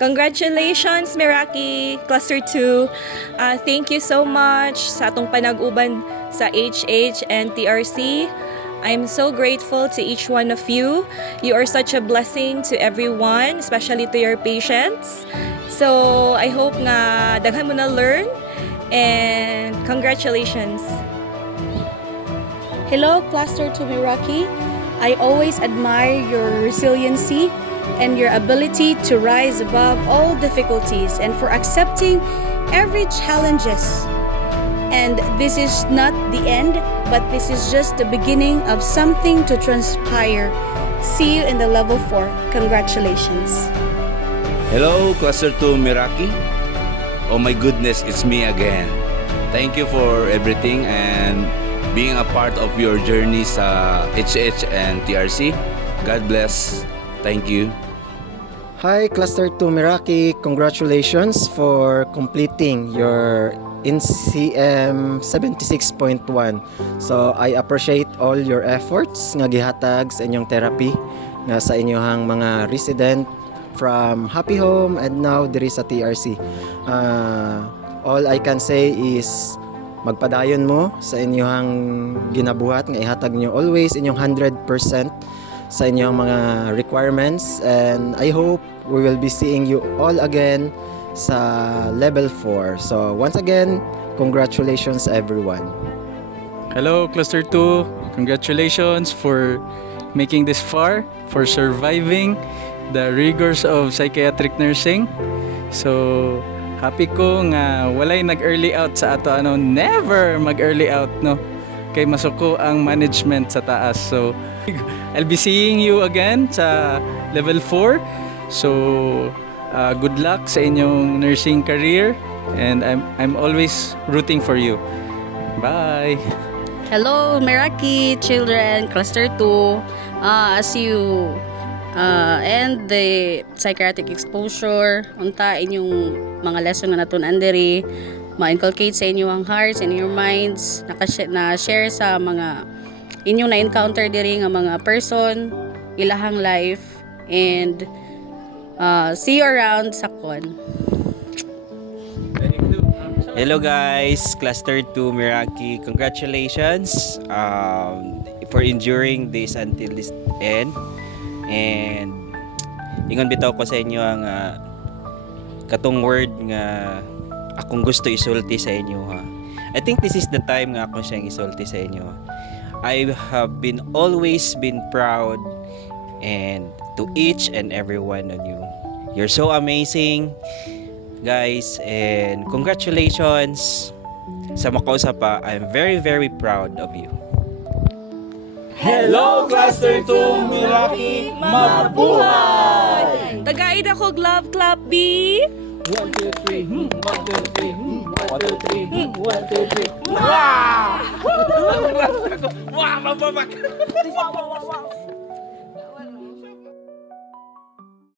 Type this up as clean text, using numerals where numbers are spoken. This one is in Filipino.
Congratulations, Meraki, Cluster 2. Thank you so much sa atong panag-uban sa HH and TRC. I'm so grateful to each one of you. You are such a blessing to everyone, especially to your patients. So, I hope nga daghan mo na learn and congratulations. Hello, Cluster 2 Meraki. I always admire your resiliency and your ability to rise above all difficulties and for accepting every challenges. And this is not the end, but this is just the beginning of something to transpire. See you in the level 4. Congratulations. Hello, Cluster 2 Meraki. Oh my goodness, it's me again. Thank you for everything and being a part of your journey sa HH and TRC. God bless. Thank you. Hi, Cluster 2 Meraki. Congratulations for completing your NCM 76.1. So, I appreciate all your efforts nga gihatag sa inyong therapy nga sa inyong mga resident from Happy Home and now diri sa TRC. All I can say is magpadayon mo sa inyong ginabuhat nga ihatag nyo always inyong 100% sa inyong mga requirements, and I hope we will be seeing you all again sa level 4. So once again, congratulations everyone. Hello, Cluster 2. Congratulations for making this far, for surviving the rigors of psychiatric nursing. So, happy ko nga walay nag-early out sa ato never mag-early out no. Kay masuko ang management sa taas. So, I'll be seeing you again sa level 4. So, good luck sa inyong nursing career and I'm always rooting for you. Bye. Hello, Meraki children, Cluster 2. As you end the psychiatric exposure, unta inyong mga lesson na natun-an diri, ma-inculcate sa inyong hearts and your minds, na-share sa mga inyong na-encounter diri nga mga person, ilahang life, and see you around sa con. Hello guys, Cluster 2 Meraki. Congratulations for enduring this until this end. And ingon bitaw ko sa inyo ang katong word nga akong gusto isulti sa inyo ha. I think this is the time nga ako siyang isulti sa inyo. I have always been proud and to each and every one of you. You're so amazing, guys, and congratulations sa makausap pa. I'm very very proud of you. Hello, Cluster 2 Meraki! Mabuhay! Tagaid ako, glove clap B. 1, 2, 3, 1, 2, 3, 1, 2, 3, 1, 2, 3. Wow! Wow! Wow! Wow!